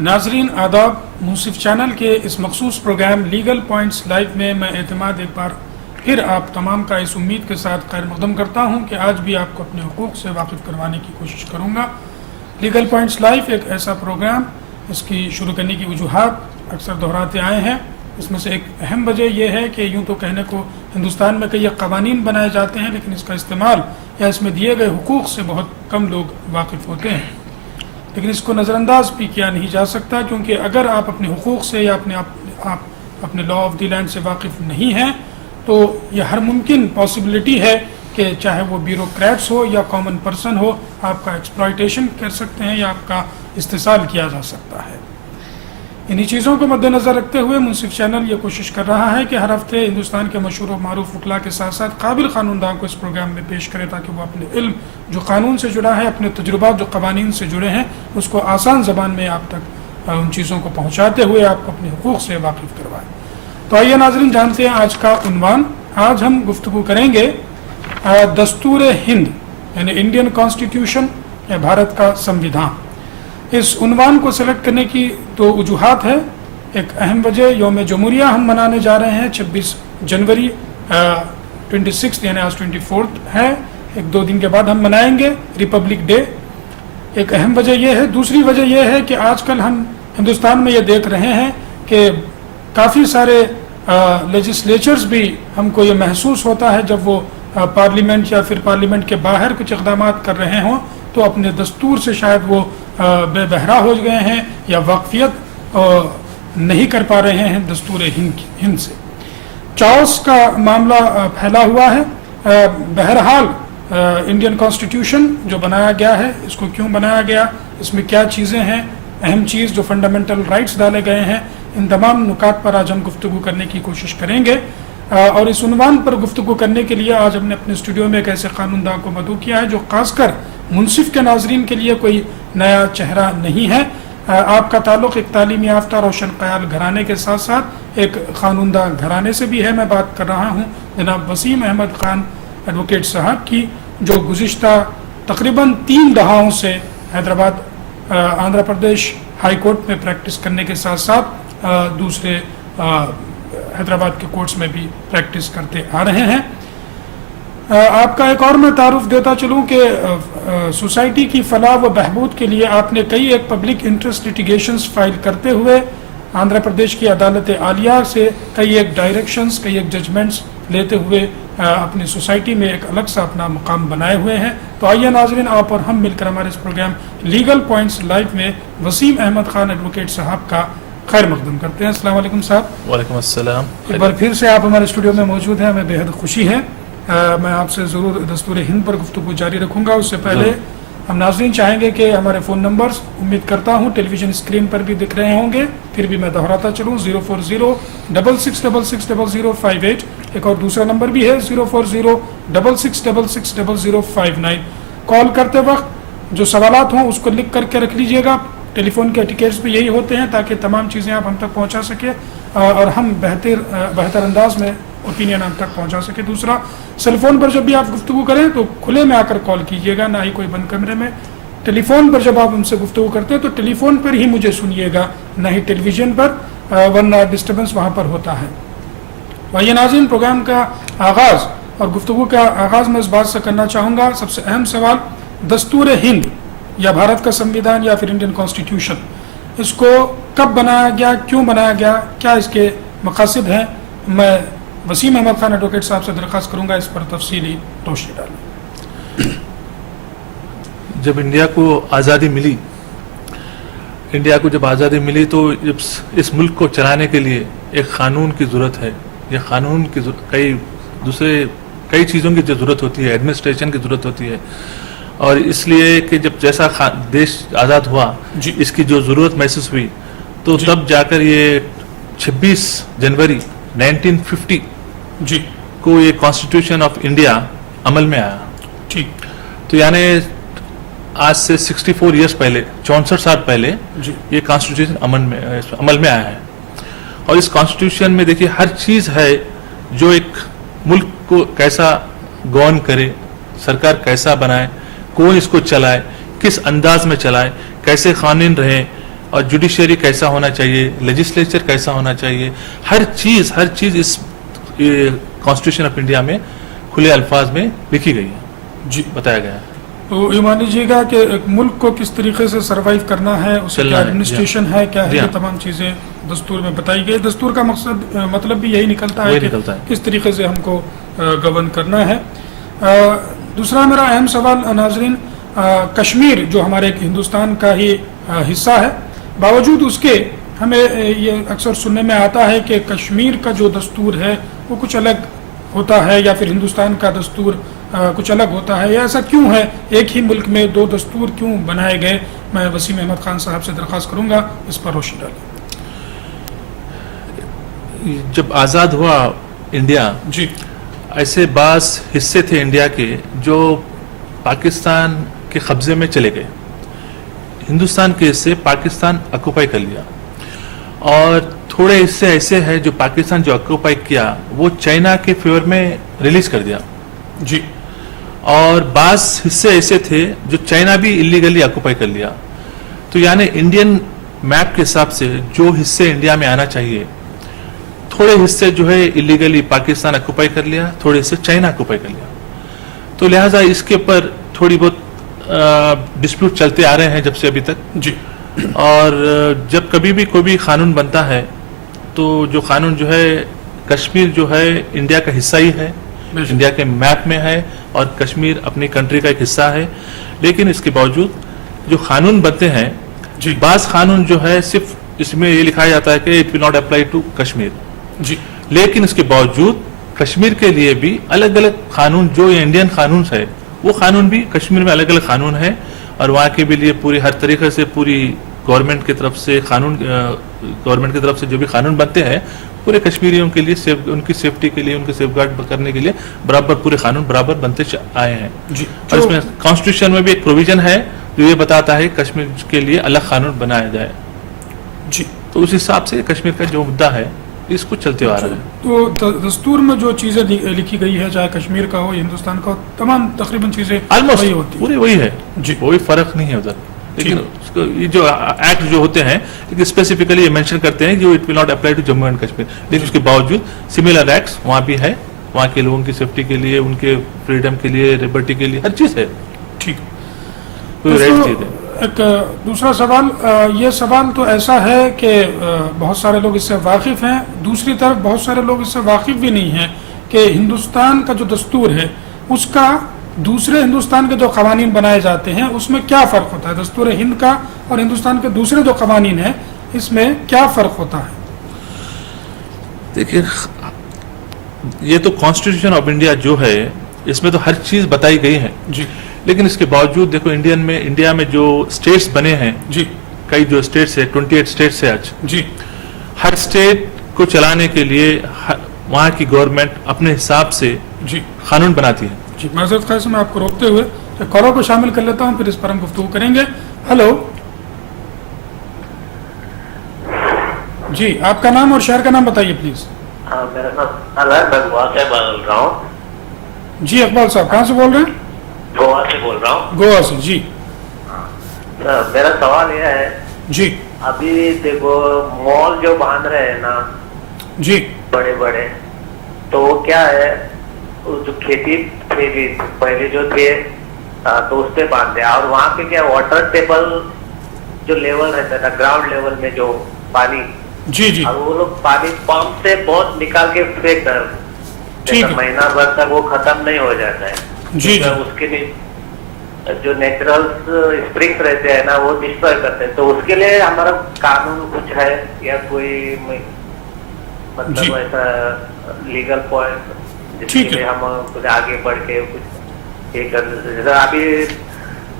ناظرین آداب، منصف چینل کے اس مخصوص پروگرام لیگل پوائنٹس لائیو میں میں اعتماد ایک بار پھر آپ تمام کا اس امید کے ساتھ خیر مقدم کرتا ہوں کہ آج بھی آپ کو اپنے حقوق سے واقف کروانے کی کوشش کروں گا۔ لیگل پوائنٹس لائیو ایک ایسا پروگرام، اس کی شروع کرنے کی وجوہات اکثر دہراتے آئے ہیں۔ اس میں سے ایک اہم وجہ یہ ہے کہ یوں تو کہنے کو ہندوستان میں کئی قوانین بنائے جاتے ہیں، لیکن اس کا استعمال یا اس میں دیے گئے حقوق سے بہت کم لوگ واقف ہوتے ہیں۔ لیکن اس کو نظر انداز بھی کیا نہیں جا سکتا، کیونکہ اگر آپ اپنے حقوق سے یا اپنے لا آف دی لینڈ سے واقف نہیں ہیں تو یہ ہر ممکن پاسبلٹی ہے کہ چاہے وہ بیوروکریٹس ہو یا کامن پرسن ہو، آپ کا ایکسپلائٹیشن کر سکتے ہیں یا آپ کا استحصال کیا جا سکتا ہے۔ انہی چیزوں کو مد نظر رکھتے ہوئے منصف چینل یہ کوشش کر رہا ہے کہ ہر ہفتے ہندوستان کے مشہور و معروف وکلاء کے ساتھ ساتھ قابل قانون داں کو اس پروگرام میں پیش کرے، تاکہ وہ اپنے علم جو قانون سے جڑا ہے، اپنے تجربات جو قوانین سے جڑے ہیں، اس کو آسان زبان میں آپ تک ان چیزوں کو پہنچاتے ہوئے آپ کو اپنے حقوق سے واقف کروائیں۔ تو آئیے ناظرین جانتے ہیں آج کا عنوان۔ آج ہم گفتگو کریں گے دستور ہند یعنی انڈین کانسٹیٹیوشن یا بھارت کا سمویدھان۔ اس عنوان کو سلیکٹ کرنے کی دو وجوہات ہے۔ ایک اہم وجہ یوم جمہوریہ ہم منانے جا رہے ہیں 26 جنوری 26 یعنی آج 24 ہے، ایک دو دن کے بعد ہم منائیں گے ریپبلک ڈے۔ ایک اہم وجہ یہ ہے۔ دوسری وجہ یہ ہے کہ آج کل ہم ہندوستان میں یہ دیکھ رہے ہیں کہ کافی سارے لیجسلیچرز بھی ہم کو یہ محسوس ہوتا ہے جب وہ پارلیمنٹ یا پھر پارلیمنٹ کے باہر کچھ اقدامات کر رہے ہوں تو اپنے دستور سے شاید وہ بے بہرا ہو گئے ہیں یا واقفیت نہیں کر پا رہے ہیں دستور ہند سے۔ چاؤس کا معاملہ پھیلا ہوا ہے۔ بہرحال انڈین کانسٹیٹیوشن جو بنایا گیا ہے، اس کو کیوں بنایا گیا، اس میں کیا چیزیں ہیں، اہم چیز جو فنڈامنٹل رائٹس ڈالے گئے ہیں، ان تمام نکات پر آج ہم گفتگو کرنے کی کوشش کریں گے۔ اور اس عنوان پر گفتگو کرنے کے لیے آج ہم نے اپنے اسٹوڈیو میں ایک ایسے قانون داں کو مدعو کیا ہے جو خاص کر منصف کے ناظرین کے لیے کوئی نیا چہرہ نہیں ہے۔ آپ کا تعلق ایک تعلیم یافتہ روشن خیال گھرانے کے ساتھ ساتھ ایک قانون داں گھرانے سے بھی ہے۔ میں بات کر رہا ہوں جناب وسیم احمد خان ایڈوکیٹ صاحب کی، جو گزشتہ تقریباً 3 دہائیوں سے حیدرآباد آندھرا پردیش ہائی کورٹ میں پریکٹس کرنے کے ساتھ ساتھ دوسرے حیدرآباد کے کورٹس میں بھی پریکٹس کرتے آ رہے ہیں۔ آپ کا ایک اور میں تعارف دیتا چلوں کہ سوسائٹی کی فلاح و بہبود کے لیے آپ نے کئی ایک پبلک انٹرسٹ لیٹیگیشنز فائل کرتے ہوئے آندھرا پردیش کی عدالت عالیہ سے کئی ایک ڈائریکشنز، کئی ایک ججمنٹس لیتے ہوئے اپنی سوسائٹی میں ایک الگ سا اپنا مقام بنائے ہوئے ہیں۔ تو آئیے ناظرین آپ اور ہم مل کر ہمارے اس پروگرام لیگل پوائنٹس لائیو میں وسیم احمد خان ایڈوکیٹ صاحب کا خیر مقدم کرتے ہیں۔ السلام علیکم صاحب۔ وعلیکم السلام۔ ایک بار پھر سے آپ ہمارے اسٹوڈیو میں موجود ہیں، ہمیں بے حد خوشی ہے۔ میں آپ سے ضرور دستور ہند پر گفتگو جاری رکھوں گا۔ اس سے پہلے ہم ناظرین چاہیں گے کہ ہمارے فون نمبرز امید کرتا ہوں ٹیلی ویژن اسکرین پر بھی دکھ رہے ہوں گے، پھر بھی میں دہراتا چلوں 04066660058، ایک اور دوسرا نمبر بھی ہے 04066660059۔ کال کرتے وقت جو سوالات ہوں اس کو لکھ کر کے رکھ لیجئے گا۔ ٹیلی فون کے ٹکٹس بھی یہی ہوتے ہیں تاکہ تمام چیزیں آپ ہم تک پہنچا سکیں اور ہم بہتر انداز میں اوپینین ہم تک پہنچا سکے۔ دوسرا، سیل فون پر جب بھی آپ گفتگو کریں تو کھلے میں آ کر کال کیجیے گا، نہ ہی کوئی بند کمرے میں۔ ٹیلی فون پر جب آپ ہم سے گفتگو کرتے ہیں تو ٹیلی فون پر ہی مجھے سنیے گا، نہ ہی ٹیلی ویژن پر، ورنہ ڈسٹربنس وہاں پر ہوتا ہے۔ یہ ناظرین پروگرام کا آغاز اور گفتگو کا آغاز میں اس بات سے کرنا چاہوں گا، سب سے اہم سوال دستور ہند یا بھارت کا سمویدھان یا پھر انڈین کانسٹیٹیوشن، اس کو کب بنایا گیا، کیوں بنایا گیا، کیا اس کے مقاصد ہیں؟ میں وسیم احمد خان ایڈوکیٹ صاحب سے درخواست کروں گا اس پر تفصیلی روشنی ڈالیں۔ جب انڈیا کو آزادی ملی تو اس ملک کو چلانے کے لیے ایک قانون کی ضرورت ہے۔ یہ قانون کی کئی چیزوں کی ضرورت ہوتی ہے، ایڈمنسٹریشن کی ضرورت ہوتی ہے، اور اس لیے کہ جب جیسا دیش آزاد ہوا اس کی جو ضرورت محسوس ہوئی تو تب جا کر یہ 26 جنوری 1950 کو یہ کانسٹیٹیوشن آف انڈیا عمل میں آیا۔ تو یعنی آج سے 64 ایئرس پہلے، 64 سال پہلے یہ کانسٹیٹیوشن عمل میں آیا ہے۔ اور اس کانسٹیٹیوشن میں دیکھیے ہر چیز ہے جو ایک ملک کو کیسا گورن کرے، سرکار کیسا بنائے، کون اس کو چلائے، کس انداز میں چلائے، کیسے قانون رہیں، اور جوڈیشری کیسا ہونا چاہیے, لیجسلیچر کیسا ہونا چاہیے, ہر چیز اس کانسٹیٹیوشن آف انڈیا میں کھلے الفاظ میں لکھی گئی ہے, جی بتایا گیا ہے. تو یہ مان لیجیے گا کہ ایک ملک کو کس طریقے سے سروائیو کرنا ہے, اس کی کیا ایڈمنسٹریشن ہے, کیا ہے, یہ تمام چیزیں دستور میں بتائی گئی. دستور کا مطلب بھی یہی نکلتا ہے کہ کس طریقے سے ہم کو گورن کرنا ہے. دوسرا میرا اہم سوال ناظرین, کشمیر جو ہمارے ایک ہندوستان کا ہی حصہ ہے, باوجود اس کے ہمیں یہ اکثر سننے میں آتا ہے کہ کشمیر کا جو دستور ہے وہ کچھ الگ ہوتا ہے, یا پھر ہندوستان کا دستور کچھ الگ ہوتا ہے, یا ایسا کیوں ہے, ایک ہی ملک میں دو دستور کیوں بنائے گئے؟ میں وسیم احمد خان صاحب سے درخواست کروں گا اس پر روشنی ڈالیں. جب آزاد ہوا انڈیا, جی ایسے بعض حصے تھے انڈیا کے جو پاکستان کے قبضے میں چلے گئے. ہندوستان کے حصے پاکستان آکوپائی کر لیا, اور تھوڑے حصے ایسے ہیں جو پاکستان جو آکوپائی کیا وہ چائنا کے فیور میں ریلیز کر دیا. جی اور بعض حصے ایسے تھے جو چائنا بھی اللیگلی آکوپائی کر لیا. تو یعنی انڈین میپ کے حساب سے جو حصے انڈیا میں آنا چاہیے, تھوڑے حصے جو ہے اللیگلی پاکستان آکوپائی کر لیا, تھوڑے حصے چائنا آکوپائی کر لیا. تو لہٰذا اس کے اوپر تھوڑی بہت ڈسپیوٹ چلتے آ رہے ہیں جب سے ابھی تک. جی اور جب کبھی بھی کوئی بھی قانون بنتا ہے تو جو قانون جو ہے, کشمیر جو ہے انڈیا کا حصہ ہی ہے, انڈیا کے میپ میں ہے, اور کشمیر اپنی کنٹری کا ایک حصہ ہے. لیکن اس کے باوجود جو قانون بنتے ہیں, جی بعض قانون جو ہے صرف اس میں یہ لکھا جاتا ہے کہ it will not apply to Kashmir, جی لیکن اس کے باوجود کشمیر کے لیے بھی الگ الگ قانون, جو یہ انڈین قانون ہے وہ قانون بھی کشمیر میں الگ الگ قانون ہے, اور وہاں کے بھی لیے پوری ہر طریقے سے پوری گورنمنٹ کی طرف سے گورنمنٹ کی طرف سے جو بھی قانون بنتے ہیں پورے کشمیریوں کے لیے, ان کی سیفٹی کے لیے, ان کے سیف گارڈ کرنے کے لیے برابر پورے قانون برابر بنتے آئے ہیں. جی اور اس میں کانسٹیٹیوشن میں بھی ایک پروویژن ہے جو یہ بتاتا ہے کشمیر کے لیے الگ قانون بنایا جائے. جی تو اس حساب سے کشمیر کا جو مدعا ہے اس کو چلتے آ رہا ہے. تو دستور میں جو چیزیں لکھی گئی ہے, چاہے کشمیر کا ہو یا ہندوستان کا ہو, تمام تقریباً چیزیں آلموسٹ وہی ہوتی ہیں. پوری وہی ہے, جی کوئی فرق نہیں ہے ادھر. لیکن یہ جو ایکٹ جو ہوتے ہیں اسپیسیفکلی یہ مینشن کرتے ہیں جو it will not apply to Jammu and Kashmir, لیکن اس کے باوجود سملر ایکٹس وہاں بھی ہے, وہاں کے لوگوں کی سیفٹی کے لیے, ان کے فریڈم کے لیے, لبرٹی کے لیے, ہر چیز ہے. ٹھیک. کوئی رائٹ چیز ہے. ایک دوسرا سوال, یہ سوال تو ایسا ہے کہ بہت سارے لوگ اس سے واقف ہیں, دوسری طرف بہت سارے لوگ اس سے واقف بھی نہیں ہیں کہ ہندوستان کا جو دستور ہے اس کا دوسرے ہندوستان کے جو قوانین بنائے جاتے ہیں اس میں کیا فرق ہوتا ہے, دستور ہند کا اور ہندوستان کے دوسرے جو قوانین ہیں اس میں کیا فرق ہوتا ہے؟ دیکھیے, یہ تو کانسٹیٹیوشن آف انڈیا جو ہے اس میں تو ہر چیز بتائی گئی ہے. جی لیکن اس کے باوجود دیکھو انڈیا میں جو اسٹیٹس بنے ہیں, جی کئی جو اسٹیٹس ہے 28 اسٹیٹس ہے آج, جی ہر اسٹیٹ کو چلانے کے لیے وہاں کی گورنمنٹ اپنے حساب سے جی قانون بناتی ہے. جی معذرت خواہ سے میں آپ کو روکتے ہوئے کالر کو شامل کر لیتا ہوں, پھر اس پر ہم گفتگو کریں گے. ہلو جی, آپ کا نام اور شہر کا نام بتائیے پلیز. میرا نام میں گوا سے بول رہا ہوں. جی اقبال صاحب کہاں سے بول رہے ہیں؟ گوا سے بول رہا ہوں. گوا سے. جی میرا سوال یہ ہے, جی ابھی دیکھو مال جو باندھ رہے ہیں نا جی بڑے بڑے, تو وہ کیا ہے, جو کھیتی پہلے جو تھے تو اس پہ باندھتے, اور وہاں پہ کیا واٹر ٹیبل جو لیول رہتا تھا گراؤنڈ لیول میں جو پانی, جی جی اور وہ لوگ پانی پمپ سے بہت نکال کے پھینک کر, مہینہ بھر تک وہ ختم نہیں ہو جاتا ہے. جی جی اس کے جو نیچرل اسپرنگس رہتے ہیں نا وہ ڈسٹروائے کرتے ہیں. تو اس کے لیے ہمارا قانون کچھ ہے یا کوئی مطلب ایسا لیگل پوائنٹ جس کے لیے ہم کچھ آگے بڑھ کے کچھ یہ کر دیتے, جیسے ابھی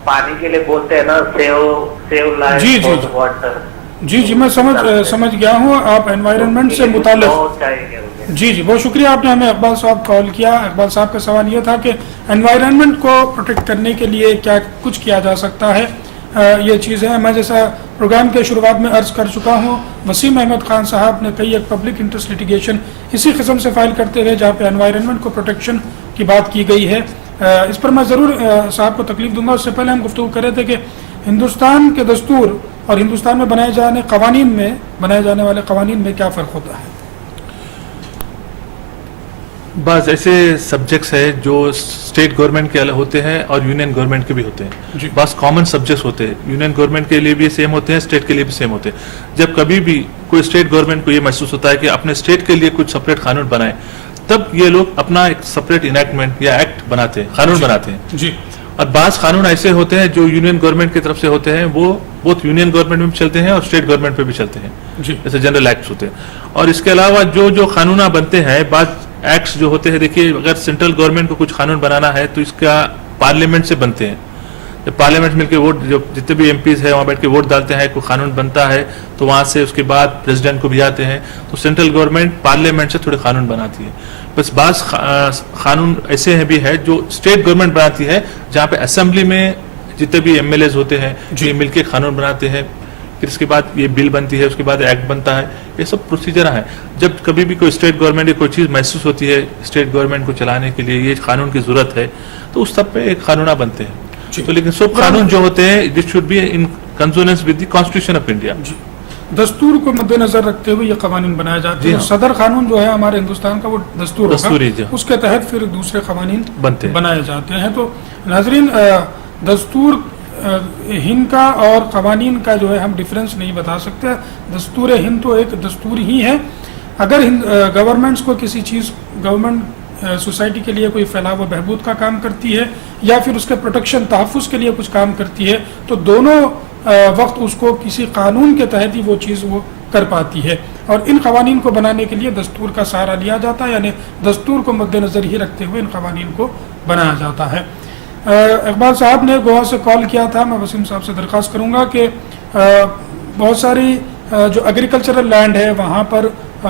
پانی کے لیے بولتے ہیں نا سیو لائف واٹر. جی جی میں سمجھ گیا ہوں, آپ انوائرنمنٹ سے متعلق. جی جی بہت شکریہ, آپ نے ہمیں اقبال صاحب کال کیا. اقبال صاحب کا سوال یہ تھا کہ انوائرنمنٹ کو پروٹیکٹ کرنے کے لیے کیا کچھ کیا جا سکتا ہے. یہ چیز ہے, میں جیسا پروگرام کے شروعات میں عرض کر چکا ہوں, وسیم احمد خان صاحب نے کئی ایک پبلک انٹرسٹ لیٹیگیشن اسی قسم سے فائل کرتے ہوئے جہاں پہ انوائرنمنٹ کو پروٹیکشن کی بات کی گئی ہے. اس پر میں ضرور صاحب کو تکلیف دوں گا. اس سے پہلے ہم گفتگو کر رہے تھے کہ ہندوستان کے دستور اور ہندوستان میں بنائے جانے والے قوانین میں کیا فرق ہوتا ہے؟ بعض ایسے سبجیکٹس ہیں جو اسٹیٹ گورنمنٹ کے ہوتے ہیں اور یونین گورنمنٹ کے بھی ہوتے ہیں. جی. بعض کامن سبجیکٹس ہوتے ہیں, یونین گورنمنٹ کے لیے بھی سیم ہوتے ہیں, اسٹیٹ کے لیے بھی سیم ہوتے ہیں. جب کبھی بھی کوئی اسٹیٹ گورنمنٹ کو یہ محسوس ہوتا ہے کہ اپنے اسٹیٹ کے لیے کچھ سپریٹ قانون بنائے, تب یہ لوگ اپنا ایک سپریٹ انیکٹمنٹ یا ایکٹ بناتے ہیں, قانون بناتے ہیں. جی. اور بعض قانون ایسے ہوتے ہیں جو یونین گورنمنٹ کی طرف سے ہوتے ہیں, وہ بہت یونین گورنمنٹ میں بھی چلتے ہیں اور اسٹیٹ گورنمنٹ پہ بھی چلتے ہیں, جی. جیسے جنرل ایکٹس ہوتے ہیں. اور اس کے علاوہ جو قانون بنتے ہیں, بعض ایکٹس جو ہوتے ہیں, دیکھیے اگر سینٹرل گورنمنٹ کو کچھ قانون بنانا ہے تو اس کا پارلیمنٹ سے بنتے ہیں. جب پارلیمنٹ مل کے ووٹ, جو جتنے بھی ایم پیز ہیں وہاں بیٹھ کے ووٹ ڈالتے ہیں, کوئی قانون بنتا ہے تو وہاں سے اس کے بعد پریزیڈنٹ کو بھی آتے ہیں, تو سینٹرل گورنمنٹ پارلیمنٹ سے تھوڑے قانون بناتی ہے. بس بعض قانون ایسے ہیں بھی ہے جو اسٹیٹ گورنمنٹ بناتی ہے, جہاں پہ اسمبلی میں جتنے بھی ایم ایل ایز ہوتے ہیں یہ مل کے قانون بناتے ہیں, پھر اس کے بعد یہ بل بنتی ہے, اس کے بعد ایکٹ بنتا ہے. یہ سب پروسیجر ہیں. جب کبھی بھی کوئی اسٹیٹ گورنمنٹ یا کوئی چیز محسوس ہوتی ہے اسٹیٹ گورنمنٹ کو چلانے کے لیے یہ قانون کی ضرورت ہے, تو اس سب پہ ایک قانون بنتے ہیں. تو لیکن سب قانون جو ہوتے ہیں this should be in consonance with the constitution of India. دستور کو مد نظر رکھتے ہوئے یہ قوانین بنائے جاتے ہیں. صدر قانون جو ہے ہمارے ہندوستان کا وہ دستور ہوگا, اس کے تحت پھر دوسرے قوانین بنائے جاتے ہیں. تو ناظرین, دستور ہند کا اور قوانین کا جو ہے ہم ڈفرینس نہیں بتا سکتے. دستور ہند تو ایک دستور ہی ہے. اگر گورنمنٹس کو کسی چیز, گورنمنٹ سوسائٹی کے لیے کوئی فلاح و بہبود کا کام کرتی ہے یا پھر اس کے پروٹیکشن تحفظ کے لیے کچھ کام کرتی ہے, تو دونوں وقت اس کو کسی قانون کے تحت ہی وہ چیز وہ کر پاتی ہے. اور ان قوانین کو بنانے کے لیے دستور کا سہارا لیا جاتا ہے, یعنی دستور کو مد نظر ہی رکھتے ہوئے ان قوانین کو بنایا جاتا ہے. اقبال صاحب نے گوا سے کال کیا تھا. میں وسیم صاحب سے درخواست کروں گا کہ بہت ساری جو ایگریکلچرل لینڈ ہے وہاں پر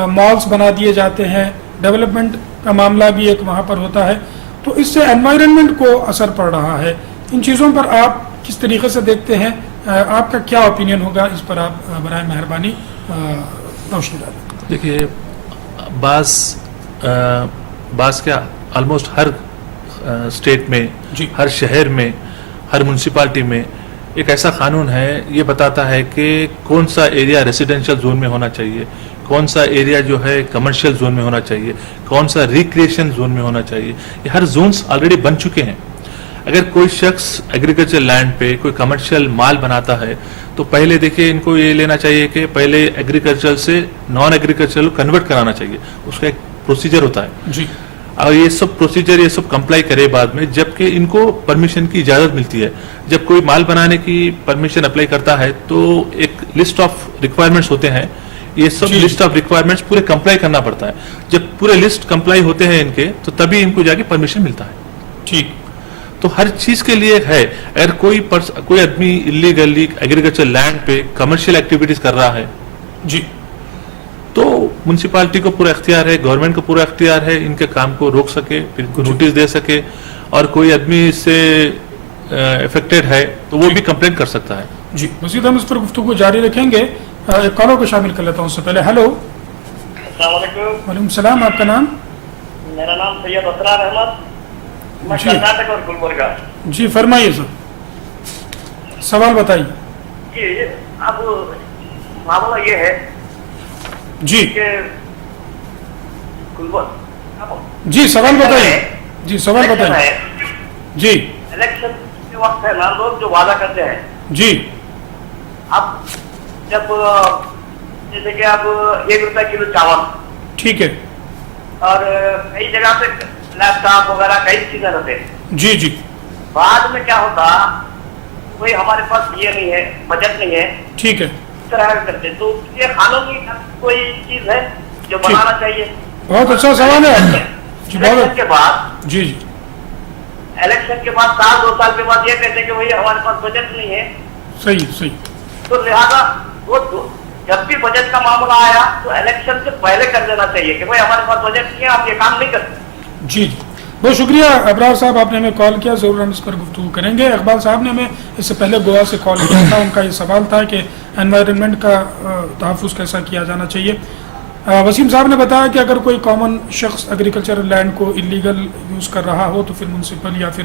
مالز بنا دیے جاتے ہیں, ڈیولپمنٹ کا معاملہ بھی ایک وہاں پر ہوتا ہے, تو اس سے انوائرنمنٹ کو اثر پڑ رہا ہے. ان چیزوں پر آپ کس طریقے سے دیکھتے ہیں, آپ کا کیا اوپینین ہوگا اس پر, آپ برائے مہربانی روشنی ڈالیں. دیکھیے, بعض کیا آلموسٹ ہر اسٹیٹ میں, ہر شہر میں, ہر میونسپلٹی میں ایک ایسا قانون ہے, یہ بتاتا ہے کہ کون سا ایریا ریزیڈینشیل زون میں ہونا چاہیے, کون سا ایریا جو ہے کمرشل زون میں ہونا چاہیے, کون سا ریکریشن زون میں ہونا چاہیے. یہ ہر زونس آلریڈی بن چکے ہیں. اگر کوئی شخص ایگریکلچر لینڈ پہ کوئی کمرشل مال بناتا ہے تو پہلے دیکھیے ان کو یہ لینا چاہیے کہ پہلے ایگریکلچر سے نان ایگریکلچر کنورٹ کرانا چاہیے. اس کا ایک پروسیجر ہوتا ہے جی, اور یہ سب پروسیجر یہ سب کمپلائی کرے بعد میں, جبکہ ان کو پرمیشن کی اجازت ملتی ہے. جب کوئی مال بنانے کی پرمیشن اپلائی کرتا ہے تو ایک لسٹ آف ریکوائرمنٹس ہوتے ہیں, یہ سب لسٹ آف ریکوائرمنٹس پورے کمپلائی کرنا پڑتا ہے. جب پورے لسٹ کمپلائی ہوتے ہیں ان کے, تو تبھی ان کو جا کے پرمیشن ملتا ہے. ٹھیک. تو ہر چیز کے لیے ہے. اگر کوئی آدمی انلیگلی ایگریکلچر لینڈ پہ کمرشل ایکٹیویٹیز کر رہا ہے جی, تو میونسپلٹی کو پورا اختیار ہے, گورنمنٹ کو پورا اختیار ہے ان کے کام کو روک سکے, پھر ان کو نوٹس دے سکے, اور کوئی آدمی اس سے افیکٹڈ ہے تو وہ بھی کمپلین کر سکتا ہے. جی, مزید ہم اس پر گفتگو جاری رکھیں گے. ایک کالر کو شامل کر لیتا ہوں. اس سے پہلے ہیلو. السلام علیکم. وعلیکم السلام. آپ کا نام؟ میرا نام سید اسرار احمد, میں کرناٹک اور گلبرگہ. جی فرمائیے سر, سوال بتائیے. جی, اب معاملہ یہ ہے جی کہ جی سوال بتائیے. جی سوال بتائیے. جی الیکشن کے وقت ہے نا, لوگ جو وعدہ کرتے ہیں, جی اب جب جیسے کہ اب 1 روپے کلو چاول, ٹھیک ہے, اور کئی جگہ پہ لیپ ٹاپ وغیرہ کئی چیزیں رہتے ہیں. جی جی, بعد میں کیا ہوتا, کوئی ہمارے پاس یہ نہیں ہے, بجٹ نہیں ہے, ٹھیک ہے, اس طرح کرتے. تو یہ قانونی کوئی چیز ہے جو بنانا چاہیے. بہت اچھا سوال ہے آپ کا. جی بہت الیکشن کے بعد, جی جی, الیکشن کے بعد 2 سال کے بعد یہ کہتے ہیں کہ بھائی ہمارے پاس بجٹ نہیں ہے. صحیح صحیح. تو لہٰذا وہ جب بھی بجٹ کا معاملہ آیا تو الیکشن سے پہلے کر دینا چاہیے کہ بھائی ہمارے پاس بجٹ نہیں ہے, آپ یہ کام نہیں کرتے. جی جی, بہت شکریہ ابرار صاحب, آپ نے ہمیں کال کیا. ضرور ہم اس پر گفتگو کریں گے. اقبال صاحب نے ہمیں اس سے پہلے گوا سے کال کیا تھا. ان کا یہ سوال تھا کہ انوائرنمنٹ کا تحفظ کیسا کیا جانا چاہیے. وسیم صاحب نے بتایا کہ اگر کوئی کامن شخص ایگریکلچر لینڈ کو انلیگل یوز کر رہا ہو تو پھر میونسپل یا پھر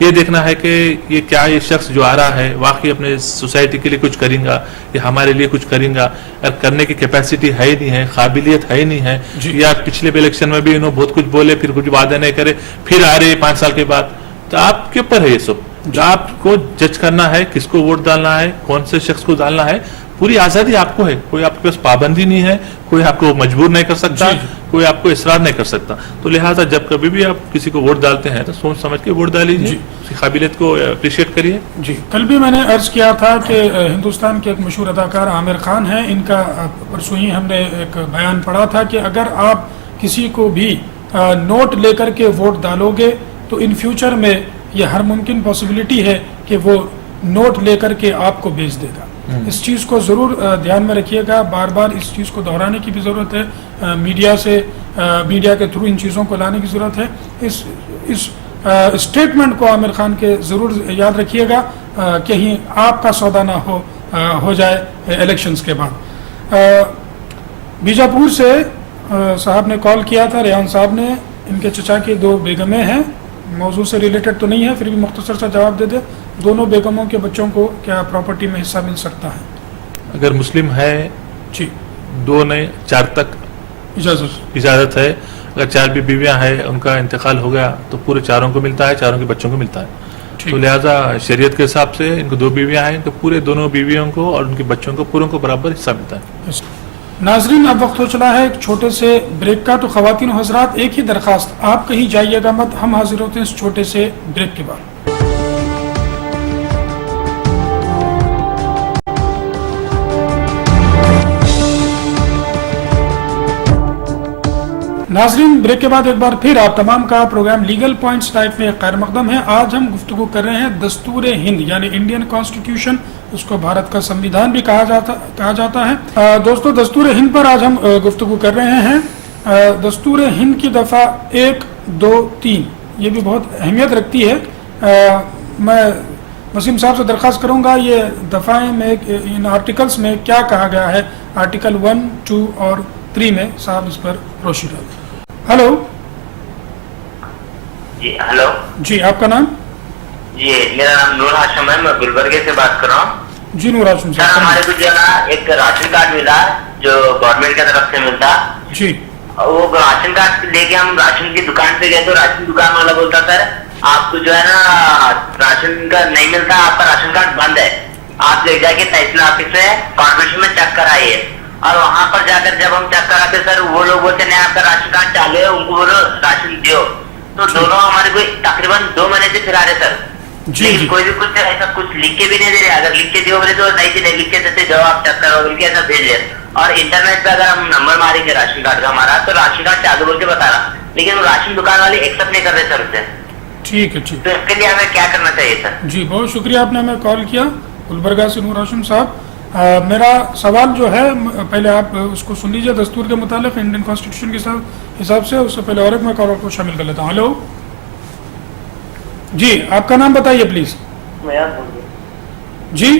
یہ دیکھنا ہے کہ یہ کیا یہ شخص جو آ رہا ہے واقعی اپنے سوسائٹی کے لیے کچھ کریں گا یا ہمارے لیے کچھ کریں گا. اگر کرنے کی کیپیسٹی ہے نہیں ہے, قابلیت ہے نہیں ہے, یا پچھلے الیکشن میں بھی انہوں بہت کچھ بولے پھر کچھ وعدے نہیں کرے پھر آ رہے 5 سال کے بعد, تو آپ کے اوپر ہے یہ سب. جو آپ کو جج کرنا ہے کس کو ووٹ ڈالنا ہے, کون سے شخص کو ڈالنا ہے, پوری آزادی آپ کو ہے. کوئی آپ کے پاس پابندی نہیں ہے, کوئی آپ کو مجبور نہیں کر سکتا, کوئی آپ کو اصرار نہیں کر سکتا. تو لہٰذا جب کبھی بھی آپ کسی کو ووٹ ڈالتے ہیں تو سوچ سمجھ کے ووٹ ڈالیے, اس کی قابلیت کو اپریشیٹ کریے. جی, کل بھی میں نے عرض کیا تھا کہ ہندوستان کے ایک مشہور اداکار عامر خان ہیں, ان کا پرسوں ہی ہم نے ایک بیان پڑھا تھا کہ اگر آپ کسی کو بھی نوٹ لے کر کے ووٹ ڈالو گے تو ان فیوچر میں یہ ہر ممکن پاسبلٹی ہے کہ وہ نوٹ لے کر کے آپ کو بیچ دے گا. اس چیز کو ضرور دھیان میں رکھیے گا, بار بار اس چیز کو دہرانے کی بھی ضرورت ہے, میڈیا کے تھرو ان چیزوں کو لانے کی ضرورت ہے. اس اسٹیٹمنٹ کو عامر خان کے ضرور یاد رکھیے گا, کہیں آپ کا سودا نہ ہو جائے الیکشنز کے بعد. بیجاپور سے صاحب نے کال کیا تھا, ریحان صاحب نے, ان کے چچا کی 2 بیگمیں ہیں, موضوع سے ریلیٹڈ تو نہیں ہے پھر بھی مختصر سا جواب دے دے. دونوں بیگموں کے بچوں کو کیا پراپرٹی میں حصہ مل سکتا ہے؟ اگر مسلم ہے جی 2 نہیں 4 تک اجازت ہے. اگر 4 بھی بیویاں ہیں ان کا انتقال ہو گیا تو پورے 4 کو ملتا ہے, 4 کے بچوں کو ملتا ہے. تو لہٰذا شریعت کے حساب سے ان کو 2 بیویاں ہیں تو پورے دونوں بیویوں کو اور ان کے بچوں کو پوروں کو برابر حصہ ملتا ہے. ناظرین, اب وقت ہو چلا ہے ایک چھوٹے سے بریک کا. تو خواتین و حضرات, ایک ہی درخواست, آپ کہیں جائیے گا مت, ہم حاضر ہوتے ہیں اس چھوٹے سے بریک کے بعد. ناظرین, بریک کے بعد ایک بار پھر آپ تمام کا پروگرام لیگل پوائنٹس لائف میں خیر مقدم ہے. آج ہم گفتگو کر رہے ہیں دستور ہند یعنی انڈین کانسٹیٹیوشن, اس کو بھارت کا سمویدھان بھی کہا جاتا ہے. دوستو, دستور ہند پر آج ہم گفتگو کر رہے ہیں. دستور ہند کی دفعہ 1, 2, 3 یہ بھی بہت اہمیت رکھتی ہے. میں وسیم صاحب سے درخواست کروں گا یہ دفعیں میں ان آرٹیکلس میں کیا کہا گیا ہے, آرٹیکل 1, 2 اور 3 میں صاحب اس پر روشنی ڈالیں. ہلو جی, ہلو جی, آپ کا نام؟ جی, میرا نام نور ہاشم ہے, میں گلبرگے سے بات کر رہا ہوں. جی نور ہاشم سر, ہمارے کو جو ہے نا ایک راشن کارڈ ملا جو گورنمنٹ کی طرف سے ملتا. جی, وہ راشن کارڈ لے کے ہم راشن کی دکان پہ گئے تو راشن دکان والا بولتا سر آپ کو جو ہے نا راشن کا نہیں ملتا, آپ کا راشن کارڈ بند ہے, آپ لے جا کے تحصیل آفس میں کارپوریشن میں چیک کرائیے. اور وہاں پر جا کر جب ہم چیک کراتے سر وہ لوگ بولتے نہیں آپ کا راشن کارڈ چالو ہے, ان کو بولو راشن دیو. تو دونوں ہمارے کو تقریباً 2 مہینے سے پھرا رہے سر. جی, کوئی بھی کچھ ایسا کچھ لکھ کے بھی نہیں دے رہے. اگر لکھ کے دیو بولے تو نہیں لکھ کے دیتے, جب آپ چیک کرو بول کے ایسا بھیج رہے. اور انٹرنیٹ پہ اگر ہم نمبر ماریں گے راشن کارڈ کا ہمارا تو راشن کارڈ چالو بول کے بتا رہا, لیکن راشن دکان والے ایکسپٹ نہیں کر رہے سر اسے. ٹھیک ہے, ٹھیک. تو اس کے لیے ہمیں کیا کرنا چاہیے سر؟ جی, بہت شکریہ, آپ نے ہمیں کال کیا گلبرگہ سے نور ہاشم صاحب. میرا سوال جو ہے پہلے آپ اس کو سن لیجیے دستور کے متعلق انڈین کانسٹیٹیوشن کے حساب سے. اس سے پہلے اور ایک میں کال کو شامل کر لیتا ہوں. ہلو جی, آپ کا نام بتائیے پلیز. جی,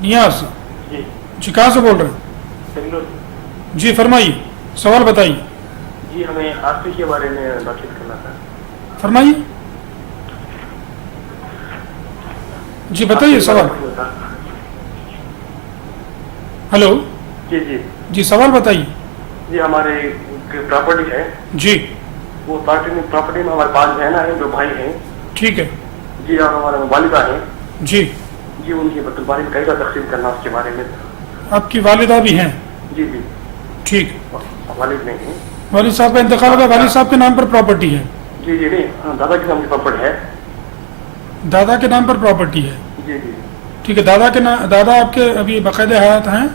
نیاز جی, کہاں سے بول رہے ہیں؟ جی فرمائیے, سوال بتائیے. جی, ہمیں آرسی کے بارے میں بات چیت کرنا تھا. فرمائیے. جی بتائیے سوال. ہلو جی جی جی, سوال بتائیے. جی, ہمارے پراپرٹی ہے جی, وہ پراپرٹی میں ہمارے 5 بہن ہیں, 2 بھائی ہیں. ٹھیک ہے. جی, اور ہمارے والدہ ہیں. جی جی, ان کی باری میں کیسا تقسیم کرنا اس کے بارے میں. آپ کی والدہ بھی ہیں؟ جی جی. ٹھیک. والد نہیں ہیں. والد صاحب کا انتقال ہوا, والد صاحب کے نام پر پراپرٹی ہے؟ جی جی, نہیں, دادا کے نام کی پراپرٹی ہے. دادا کے نام پر پراپرٹی ہے. جی جی. ٹھیک ہے. دادا آپ کے ابھی باقاعدہ حیات ہیں؟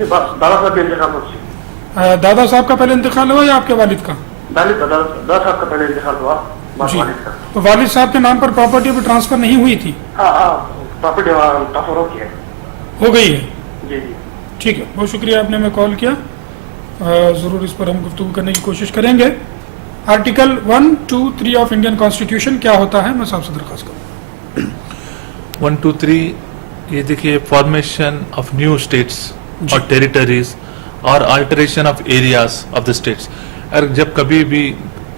دادا صاحب کا انتقال ہوا. دادا صاحب کا پہلے انتقال ہوا یا آپ کے والد کا؟ دادا صاحب کا پہلے انتقال ہوا. جی, تو والد صاحب کے نام پر پراپرٹی ابھی ٹرانسفر نہیں ہوئی تھی؟ ہاں ہاں, پراپرٹی ٹرانسفر ہو گئی ہے. جی جی. ٹھیک ہے, بہت شکریہ, آپ نے ہمیں کال کیا. ضرور اس پر ہم گفتگو کرنے کی کوشش کریں گے. آرٹیکل 1, 2, 3 آف انڈین کانسٹیٹیوشن کیا ہوتا ہے, میں صاحب سے درخواست کروں. 1, 2, 3 یہ دیکھیے فارمیشن آف نیو اسٹیٹس اور ٹیریٹریز اور alteration of areas of the states. اگر جب کبھی بھی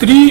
3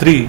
3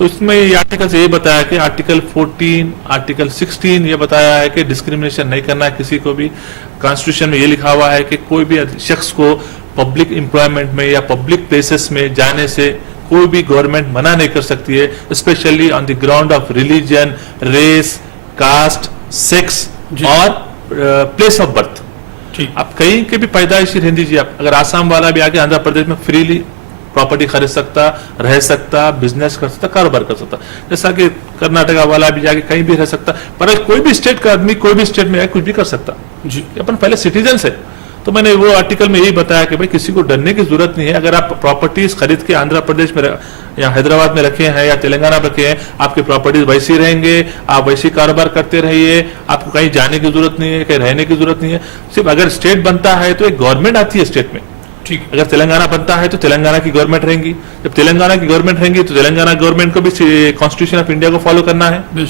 تو اس میں یہ آرٹیکل سے یہ بتایا کہ آرٹیکل 14 آرٹیکل 16 یہ بتایا ہے کہ ڈسکریمنیشن نہیں کرنا ہے کسی کو بھی. کانسٹیٹیوشن میں یہ لکھا ہوا ہے کہ کوئی بھی شخص کو پبلک امپلائمنٹ میں یا پبلک پلیسز میں جانے سے کوئی بھی گورنمنٹ منع نہیں کر سکتی ہے, specially on the ground of religion, race, caste, sex اور پلیس آف برتھ. اب کہیں کے بھی پیدائشی رہن دیجیے, اگر آسام والا بھی آگے آندھرا پردیش میں فریلی پراپرٹی خرید سکتا, رہ سکتا, بزنس کر سکتا, کاروبار کر سکتا, جیسا کہ کرناٹکا والا بھی جا کے کہیں بھی رہ سکتا. پر کوئی بھی اسٹیٹ کا آدمی کوئی بھی اسٹیٹ میں کچھ بھی کر سکتا جی, اپن پہلے سٹیزنس ہے. تو میں نے وہ آرٹیکل میں یہی بتایا کہ بھائی کسی کو ڈرنے کی ضرورت نہیں ہے. اگر آپ پراپرٹیز خرید کے آندھرا پردیش میں یا حیدرآباد میں رکھے ہیں یا تلنگانہ میں رکھے ہیں, آپ کی پراپرٹیز ویسی رہیں گے, آپ ویسی کاروبار کرتے رہیے, آپ کو کہیں جانے کی ضرورت نہیں ہے, کہیں رہنے کی ضرورت نہیں ہے. صرف اگر اسٹیٹ بنتا ہے تو ایک گورنمنٹ آتی ہے اسٹیٹ میں. اگر تلنگانہ بنتا ہے تو تلنگانہ کی گورنمنٹ رہیں گی. جب تلنگانہ کی گورنمنٹ رہیں گی تو تلنگانہ گورنمنٹ کو بھی کانسٹیٹیوشن آف انڈیا کو فالو کرنا ہے.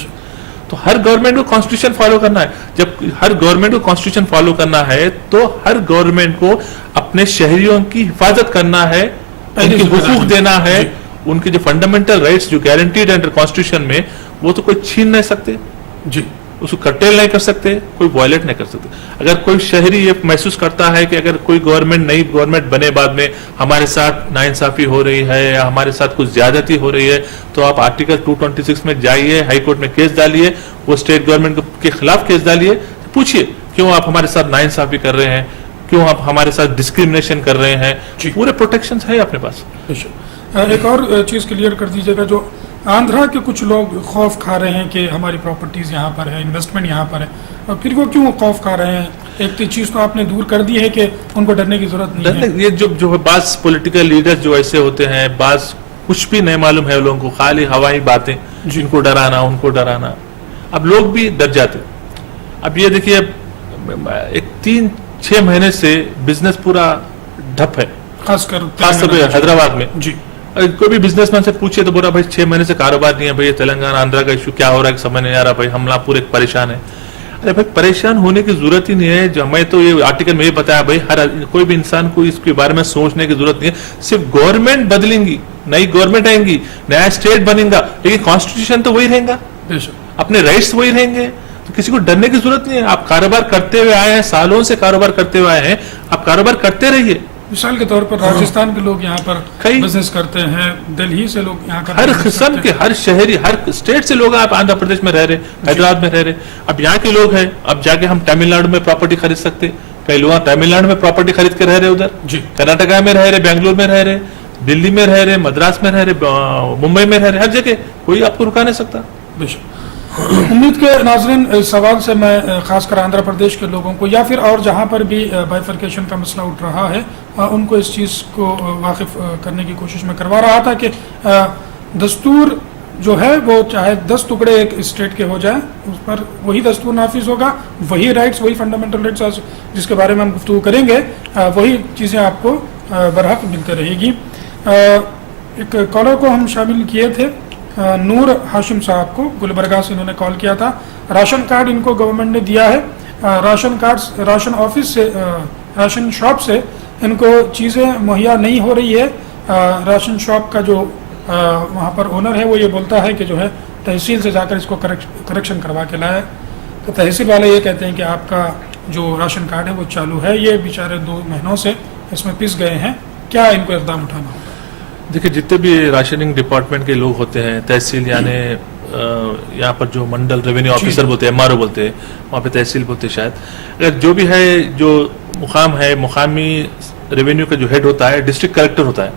تو ہر گورنمنٹ کو کانسٹیٹیوشن فالو کرنا ہے. جب ہر گورنمنٹ کو کانسٹیٹیوشن فالو کرنا ہے تو ہر گورنمنٹ کو اپنے شہریوں کی حفاظت کرنا ہے, ان کے حقوق دینا ہے, ان کے جو فنڈامنٹل رائٹس جو گارنٹیڈ انڈر کانسٹیٹیوشن میں وہ تو کوئی چھین نہیں سکتے جی, اس کو کرٹیل نہیں کر سکتے, کوئی وائلیٹ نہیں کر سکتے. اگر کوئی شہری یہ محسوس کرتا ہے کہ اگر کوئی گورنمنٹ نئی گورنمنٹ بنے بعد میں ہمارے ساتھ ناانصافی ہو رہی ہے یا ہمارے ساتھ کچھ زیادتی ہو رہی ہے, تو آپ آرٹیکل 226 میں جائیے, ہائی کورٹ میں کیس ڈالیے, وہ اسٹیٹ گورنمنٹ کے خلاف کیس ڈالیے, پوچھیے کیوں آپ ہمارے ساتھ ناانصافی کر رہے ہیں, کیوں آپ ہمارے ساتھ ڈسکریمنیشن کر رہے ہیں. پورے پروٹیکشن ہے اپنے پاس. ایک اور چیز کلیئر کر دیجیے گا, جو آندھرا کے کچھ لوگ خوف کھا رہے ہیں کہ ہماری پراپرٹیز یہاں پر ہے, انویسٹمنٹ یہاں پر ہے, اور پھر وہ کیوں خوف کھا رہے ہیں؟ ایک چیز تو آپ نے دور کر دی ہے کہ ان کو ڈرنے کی ضرورت نہیں ہے. یہ جو بعض پولیٹیکل لیڈر جو ایسے ہوتے ہیں, بعض کچھ بھی نہیں معلوم ہے لوگوں کو, خالی ہوائی باتیں, جن کو ڈرانا ان کو ڈرانا, اب لوگ بھی ڈر جاتے. اب یہ دیکھیے ایک 3-6 مہینے سے بزنس پورا ڈھپ ہے, خاص طور پہ حیدرآباد میں جی. کوئی بھی بزنس مین سے پوچھے تو بولا بھائی 6 مہینے سے کاروبار نہیں ہے, بھائی تلنگانہ آندھرا کا ایشو کیا ہو رہا ہے سمجھ نہیں آ رہا, بھائی ہم لوگ پورے پریشان ہیں. ارے بھائی پریشان ہونے کی ضرورت ہی نہیں ہے. جو میں تو یہ آرٹیکل میں یہ بتایا بھائی ہر کوئی بھی انسان کو اس کے بارے میں سوچنے کی ضرورت نہیں ہے. صرف گورنمنٹ بدلیں گی, نئی گورنمنٹ آئیں گی, نیا اسٹیٹ بنے گا, لیکن کانسٹیٹیوشن تو وہی رہے گا, اپنے رائٹس وہی رہیں گے. تو کسی کو ڈرنے کی ضرورت نہیں ہے. آپ کاروبار کرتے ہوئے آئے ہیں, سالوں سے کاروبار کرتے ہوئے آئے ہیں, آپ کاروبار کرتے رہیے. مثال کے طور پر راجستھان کے لوگ یہاں پر بزنس کرتے ہیں, دلہی سے لوگ یہاں کا ہر قسم کے, ہر شہری, ہر اسٹیٹ سے لوگ آپ آندھرا پردیش میں رہ رہے, حیدرآباد میں رہ رہے. اب یہاں کے لوگ ہیں, اب جا کے ہم تمل ناڈو میں پراپرٹی خرید سکتے. کئی لوگ تمل ناڈو میں پراپرٹی خرید کے رہ رہے, ادھر کرناٹکا میں رہ رہے, بنگلور میں رہ رہے, دلی میں رہ رہے, مدراس میں رہ رہے, ممبئی میں رہ رہے, ہر جگہ کوئی آپ کو رکا نہیں سکتا. امید کے ناظرین, اس سوال سے میں خاص کر آندھرا پردیش کے لوگوں کو یا پھر اور جہاں پر بھی بائیفرکیشن کا مسئلہ اٹھ رہا ہے ان کو اس چیز کو واقف کرنے کی کوشش میں کروا رہا تھا کہ دستور جو ہے وہ چاہے 10 ٹکڑے ایک اسٹیٹ کے ہو جائیں, اس پر وہی دستور نافذ ہوگا, وہی رائٹس, وہی فنڈامنٹل رائٹس جس کے بارے میں ہم گفتگو کریں گے, وہی چیزیں آپ کو برحق ملتے رہے گی. ایک کالر کو ہم شامل کیے تھے, نور ہاشم صاحب کو, گلبرگہ سے انہوں نے کال کیا تھا. راشن کارڈ ان کو گورنمنٹ نے دیا ہے, راشن آفس سے, راشن شاپ سے ان کو چیزیں مہیا نہیں ہو رہی ہے. راشن شاپ کا جو وہاں پر اونر ہے وہ یہ بولتا ہے کہ جو ہے تحصیل سے جا کر اس کو کریکشن کروا کے لائے. تو تحصیل والے یہ کہتے ہیں کہ آپ کا جو راشن کارڈ ہے وہ چالو ہے. یہ بیچارے 2 مہینوں سے اس میں پس گئے ہیں, کیا ان کو اقدام اٹھانا ہوگا؟ دیکھیے جتنے بھی راشننگ ڈپارٹمنٹ کے لوگ ہوتے ہیں, تحصیل یعنی یہاں پر جو منڈل ریونیو آفیسر بولتے ہیں, MRO بولتے ہیں, وہاں پہ تحصیل بولتے ہیں شاید, اگر جو بھی ہے جو مقام ہے, مقامی ریونیو کا جو ہیڈ ہوتا ہے ڈسٹرکٹ کلیکٹر ہوتا ہے.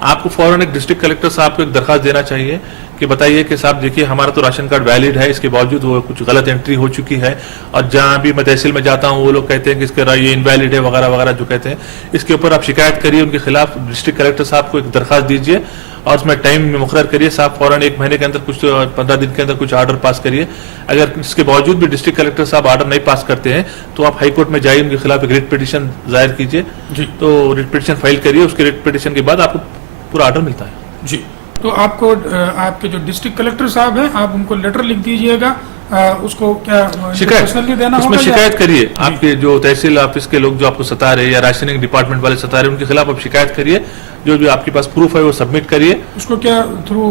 آپ کو فوراً ایک ڈسٹرکٹ کلیکٹر صاحب کو ایک درخواست دینا چاہیے کہ بتائیے کہ صاحب دیکھیے ہمارا تو راشن کارڈ ویلڈ ہے, اس کے باوجود وہ کچھ غلط انٹری ہو چکی ہے, اور جہاں بھی میں تحصیل میں جاتا ہوں وہ لوگ کہتے ہیں کہ اس کا یہ انویلڈ ہے وغیرہ وغیرہ جو کہتے ہیں. اس کے اوپر آپ شکایت کریے, ان کے خلاف ڈسٹرکٹ کلیکٹر صاحب کو ایک درخواست دیجیے اور اس میں ٹائم میں مقرر کریے صاحب, فوراً 1 مہینے کے اندر کچھ 15 دن کے اندر کچھ آرڈر پاس کریے. اگر اس کے باوجود بھی ڈسٹرکٹ کلیکٹر صاحب آرڈر نہیں پاس کرتے ہیں تو آپ ہائی کورٹ میں جائیے, ان کے خلاف ایک ریٹ پٹیشن ظاہر کیجیے. تو ریٹ پٹیشن فائل کریے, اس کے ریٹ پٹیشن کے بعد آپ کو پورا آرڈر ملتا ہے. جی, تو آپ کو آپ کے جو ڈسٹرکٹ کلیکٹر صاحب ہیں آپ ان کو لیٹر لکھ دیجئے گا, اس کو کیا پرسنلی دینا ہوگا, اس میں شکایت کریے. آپ کے جو تحصیل آفس کے لوگ جو آپ کو ستا رہے یا راشننگ ڈپارٹمنٹ والے ستا رہے ان کے خلاف آپ شکایت کریے, جو آپ کے پاس پروف ہے وہ سبمٹ کریے. اس کو کیا تھرو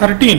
13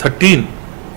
13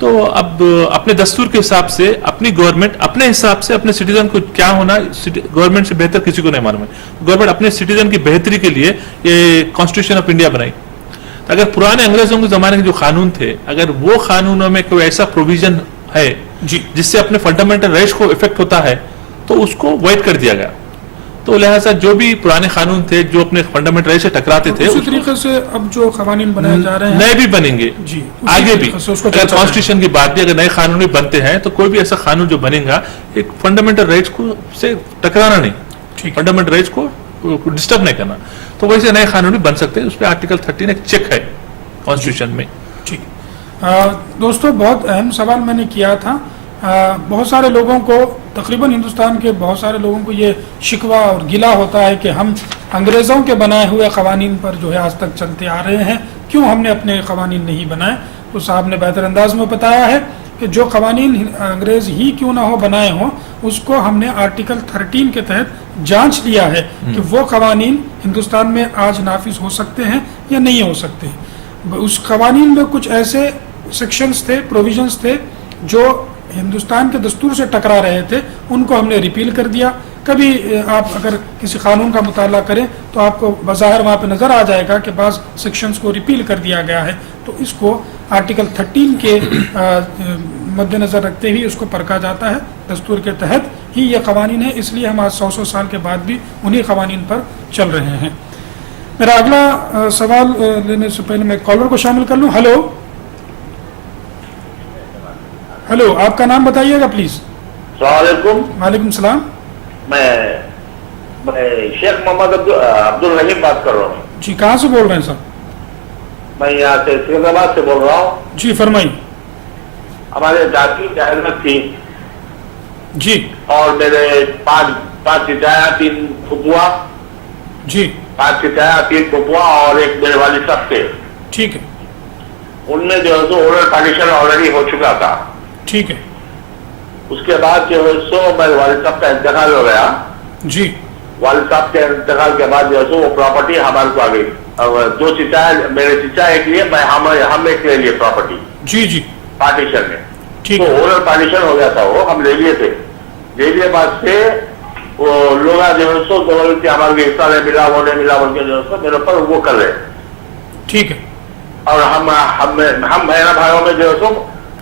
تو اب اپنے دستور کے حساب سے اپنی گورنمنٹ اپنے حساب سے اپنے سٹیزن کو کیا ہونا گورنمنٹ سے بہتر کسی کو نہیں معلوم ہے. گورنمنٹ اپنے سٹیزن کی بہتری کے لیے یہ کانسٹیٹیوشن آف انڈیا بنائی. اگر پرانے انگریزوں کے زمانے کے جو قانون تھے اگر وہ قانونوں میں کوئی ایسا پروویژن ہے جس سے اپنے فنڈامنٹل رائٹس کو افیکٹ ہوتا ہے تو اس کو وائڈ کر دیا گیا. تو لہٰذا جو بھی پرانے قانون تھے جو اپنے فنڈامنٹل رائٹ سے ٹکراتے تھے اسی طریقے سے اب جو قوانین بنائے جا رہے ہیں نئے بھی بنیں گے جی آگے بھی. اگر کانسٹیٹیوشن کی بات بھی اگر نئے قانون بھی بنتے ہیں تو کوئی بھی ایسا قانون جو بنے گا ایک فنڈامنٹل رائٹس کو سے ٹکرانا نہیں, فنڈامنٹل رائٹس کو ڈسٹرب نہیں کرنا. تو ویسے نئے قانون بھی بن سکتے ہیں. اس پہ آرٹیکل 13 ایک چیک ہے کانسٹیٹیوشن میں. ٹھیک دوستوں, بہت اہم سوال میں نے کیا تھا. بہت سارے لوگوں کو تقریباً ہندوستان کے بہت سارے لوگوں کو یہ شکوہ اور گلہ ہوتا ہے کہ ہم انگریزوں کے بنائے ہوئے قوانین پر جو ہے آج تک چلتے آ رہے ہیں, کیوں ہم نے اپنے قوانین نہیں بنائے. تو صاحب نے بہتر انداز میں بتایا ہے کہ جو قوانین انگریز ہی کیوں نہ ہو بنائے ہوں اس کو ہم نے آرٹیکل 13 کے تحت جانچ لیا ہے کہ وہ قوانین ہندوستان میں آج نافذ ہو سکتے ہیں یا نہیں ہو سکتے. اس قوانین میں کچھ ایسے سیکشنز تھے, پروویژنز تھے جو ہندوستان کے دستور سے ٹکرا رہے تھے, ان کو ہم نے ریپیل کر دیا. کبھی آپ اگر کسی قانون کا مطالعہ کریں تو آپ کو بظاہر وہاں پہ نظر آ جائے گا کہ بعض سیکشنز کو ریپیل کر دیا گیا ہے. تو اس کو آرٹیکل 13 کے مد نظر رکھتے ہی اس کو پرکھا جاتا ہے. دستور کے تحت ہی یہ قوانین ہیں, اس لیے ہم آج 100 سال کے بعد بھی انہی قوانین پر چل رہے ہیں. میرا اگلا سوال لینے سے پہلے میں کالر کو شامل کر لوں. ہلو, آپ کا نام بتائیے گا پلیز. السلام علیکم. وعلیکم السلام. میں شیخ محمد عبد الرحیم بات کر رہا ہوں. جی, کہاں سے بول رہے ہیں صاحب؟ میں یہاں سے سکندرآباد سے بول رہا ہوں. جی فرمائیے. ہمارے ذاتی جائیداد تھی جی, اور میرے پانچ چچایا 3 پھپھوا. جی 5 چچایا 3 پھپھوا اور ایک میرے والد صاحب تھے. ٹھیک ہے. ان میں جو ہے سو اورل پارٹیشن آلریڈی ہو چکا تھا. ٹھیک ہے. اس کے بعد جو ہے سو میرے والد صاحب کا انتقال ہو گیا. جی, والد صاحب کے انتقال کے بعد جو ہے سو وہ پراپرٹی ہمارے کو آ گئی. جو چچا میرے چچا ایک لیے, ہم ایک لے لیے پراپرٹی. جی جی پارٹیشن میں. ٹھیک تو ہے. اورل پارٹیشن ہو گیا تھا, وہ ہم لے لیے تھے. لے لیے بعد سے وہ لوگ جو ہے سو ہمارے کو حصہ نہیں ملا, وہ نہیں ملا بول کے جو ہے سو میرے اوپر وہ کر رہے. ٹھیک ہے. اور ہم بہن بھائیوں میں جو ہے سو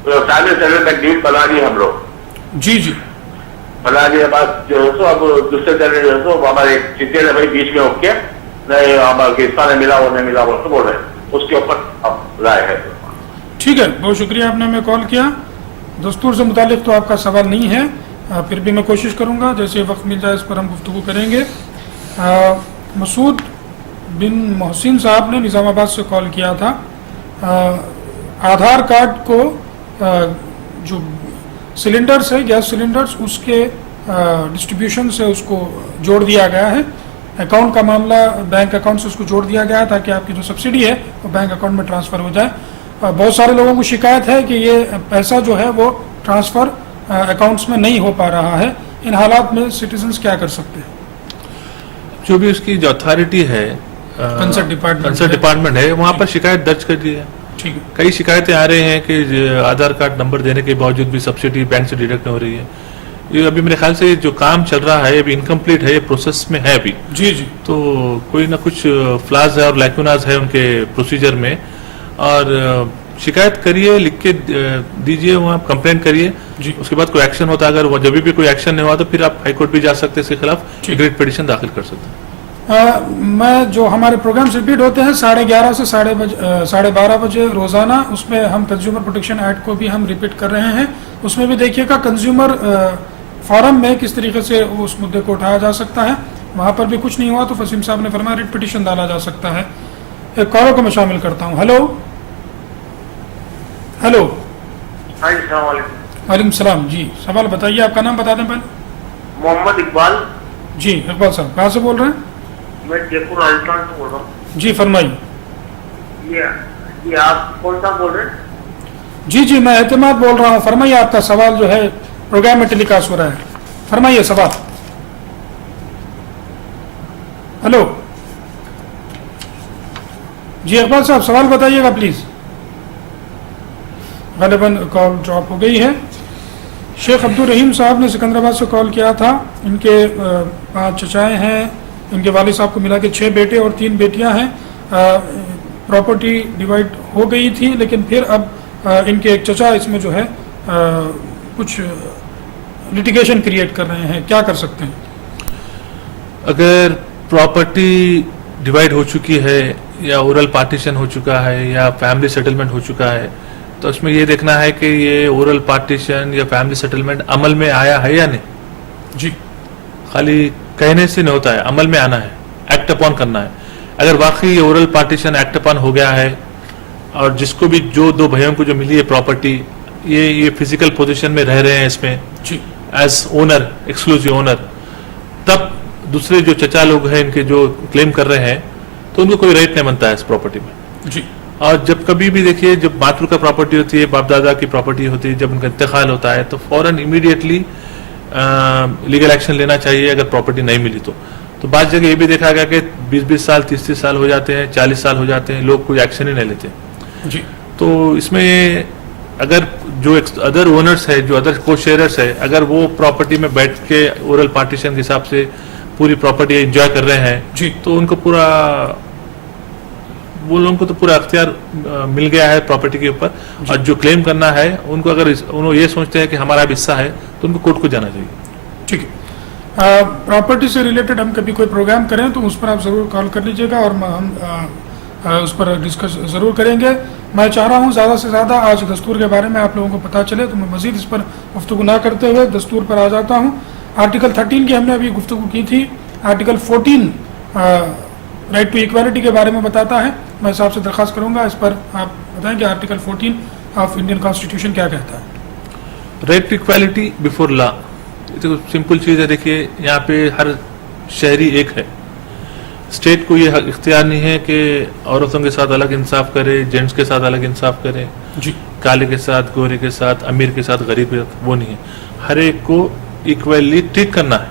فیملی سیٹلمنٹ ڈیل بنا لی ہم لوگ. جی جی بنا لیے بعد جو ہے سو اب دوسرے دن جو ہے سو ہمارے چچے نے بھائی بیچ میں اٹھ کے نہیں ہمارے کو حصہ نہیں ملا, وہ نہیں ملا بول کے بول رہے. اس کے اوپر اب رائے ہے. ٹھیک ہے, بہت شکریہ آپ نے ہمیں کال کیا. دستور سے متعلق تو آپ کا سوال نہیں ہے, پھر بھی میں کوشش کروں گا جیسے وقت مل جائے اس پر ہم گفتگو کریں گے. مسعود بن محسن صاحب نے نظام آباد سے کال کیا تھا. آدھار کارڈ کو جو سلنڈرز ہے, گیس سلنڈرز, اس کے ڈسٹریبیوشن سے اس کو جوڑ دیا گیا ہے. اکاؤنٹ کا معاملہ بینک اکاؤنٹ سے اس کو جوڑ دیا گیا تاکہ آپ کی جو سبسڈی ہے وہ بینک اکاؤنٹ میں ٹرانسفر ہو جائے. بہت سارے لوگوں کو شکایت ہے کہ یہ پیسہ جو ہے وہ ٹرانسفر اکاؤنٹس میں نہیں ہو پا رہا ہے. ان حالات میں سٹیزنز کیا کر سکتے ہیں؟ جو بھی اس کی جو اتھارٹی ہے کنسرٹ ڈپارٹمنٹ ہے وہاں پر شکایت درج کر دی ہے. ٹھیک ہے. کئی شکایتیں آ رہے ہیں کہ آدھار کارڈ نمبر دینے کے باوجود بھی سبسڈی بینک سے ڈیڈکٹ ہو رہی ہے. یہ ابھی میرے خیال سے جو کام چل رہا ہے ابھی انکمپلیٹ ہے, یہ پروسیس میں ہے ابھی. جی جی تو کوئی نہ کچھ فلاز ہے اور لیکوناز ہے ان کے پروسیجر میں. اور شکایت کریے, لکھ کے دیجئے, وہاں کمپلین کریے. جی, اس کے بعد کوئی ایکشن ہوتا ہے, اگر وہ جب بھی کوئی ایکشن نہیں ہوا تو پھر آپ ہائی کورٹ بھی جا سکتے ہیں, اس کے خلاف ریٹ پیٹیشن داخل کر سکتے ہیں. میں جو ہمارے پروگرامز ریپیٹ ہوتے ہیں 11:30 سے 12:30 بجے روزانہ, اس میں ہم کنزیومر پروٹیکشن ایکٹ کو بھی ہم ریپیٹ کر رہے ہیں. اس میں بھی دیکھیے گا کنزیومر فورم میں کس طریقے سے اس مدعے کو اٹھایا جا سکتا ہے. وہاں پر بھی کچھ نہیں ہوا تو فسیم صاحب نے فرمایا ریٹ پیٹیشن ڈالا جا سکتا ہے. ایک کالر کو میں شامل کرتا ہوں. Hello hello. ہاں جی, السلام علیکم. وعلیکم السلام. جی, سوال بتائیے, آپ کا نام بتا دیں پہلے. محمد اقبال. جی اقبال صاحب, کہاں سے بول رہے ہیں؟ میں جے پور راجستھان سے بول رہا ہوں. جی فرمائیے. یہ آپ کون سا بول رہے ہیں؟ جی جی, میں اعتماد بول رہا ہوں. فرمائیے, آپ کا سوال جو ہے پروگرام میں ٹیلی کاسٹ ہو رہا ہے. فرمائیے سوال. ہلو. جی اقبال صاحب, سوال بتائیے گا پلیز. غالباً کال ڈراپ ہو گئی ہے. شیخ عبدالرحیم صاحب نے سکندرآباد سے کال کیا تھا. ان کے 5 چچائے ہیں, ان کے والد صاحب کو ملا کے 6 بیٹے اور 3 بیٹیاں ہیں. پراپرٹی ڈیوائڈ ہو گئی تھی, لیکن پھر اب ان کے ایک چچا اس میں جو ہے کچھ لٹیگیشن کریٹ کر رہے ہیں. کیا کر سکتے ہیں؟ اگر پراپرٹی ڈیوائڈ ہو چکی ہے یا اورل پارٹیشن ہو چکا ہے یا فیملی سیٹلمنٹ ہو چکا ہے, تو اس میں یہ دیکھنا ہے کہ یہ اورل پارٹیشن یا فیملی سیٹلمنٹ عمل میں آیا ہے یا نہیں. جی, خالی کہنے سے نہیں ہوتا ہے, عمل میں آنا ہے, ایکٹ اپون کرنا ہے. اگر واقعی یہ اورل پارٹیشن ایکٹ اپون ہو گیا ہے اور جس کو بھی جو 2 بھائیوں کو جو ملی ہے پراپرٹی, یہ فزیکل پوزیشن میں رہ رہے ہیں اس میں جی, ایز اونر, ایکسکلوسیو اونر, تب دوسرے جو چچا لوگ ہیں ان کے جو کلیم کر رہے ہیں تو ان کو کوئی رائٹ نہیں بنتا ہے اس پراپرٹی میں. جی. اور جب کبھی بھی دیکھیے جب ماتر کا پراپرٹی ہوتی ہے, باپ دادا کی پراپرٹی ہوتی ہے, جب ان کا انتقال ہوتا ہے تو فوراً امیڈیٹلی لیگل ایکشن لینا چاہیے اگر پراپرٹی نہیں ملی تو بعض جگہ یہ بھی دیکھا گیا کہ 20 سال 30 سال ہو جاتے ہیں, 40 سال ہو جاتے ہیں, لوگ کوئی ایکشن ہی نہیں لیتے. جی. تو اس میں اگر جو ادر اونرس ہے, جو ادر کو شیئرس ہے, اگر وہ پراپرٹی میں بیٹھ کے اورل پارٹیشن کے حساب سے پوری پراپرٹی انجوائے کر رہے ہیں, جی, تو ان کو وہ لوگوں کو تو پورا اختیار مل گیا ہے پراپرٹی کے اوپر. اور جو کلیم کرنا ہے ان کو, اگر انہوں یہ سوچتے ہیں کہ ہمارا بھی حصہ ہے, تو ان کو کورٹ کو جانا چاہیے. ٹھیک ہے. پراپرٹی سے ریلیٹڈ ہم کبھی کوئی پروگرام کریں تو اس پر آپ ضرور کال کر لیجیے گا اور ہم اس پر ڈسکس ضرور کریں گے. میں چاہ رہا ہوں زیادہ سے زیادہ آج دستور کے بارے میں آپ لوگوں کو پتہ چلے, تو میں مزید اس پر گفتگو نہ کرتے ہوئے دستور پر آ جاتا ہوں. آرٹیکل 13 کی ہم نے ابھی گفتگو کی تھی. آرٹیکل 14 رائٹ ٹو ایکویلٹی کے بارے میں بتاتا ہے. میں صاحب سے درخواست کروں گا اس پر آپ بتائیں کہ آرٹیکل 14 آف انڈین کانسٹیٹیوشن کیا کہتا ہے. Right to equality before law, simple چیز ہے. دیکھیے یہاں پہ ہر شہری ایک ہے. اسٹیٹ کو یہ اختیار نہیں ہے کہ عورتوں کے ساتھ الگ انصاف کرے, جینٹس کے ساتھ الگ انصاف کرے, جی, کالے کے ساتھ, گورے کے ساتھ, امیر کے ساتھ, غریب کے ساتھ, وہ نہیں ہے. ہر ایک کو ایکویلی ٹریٹ کرنا ہے.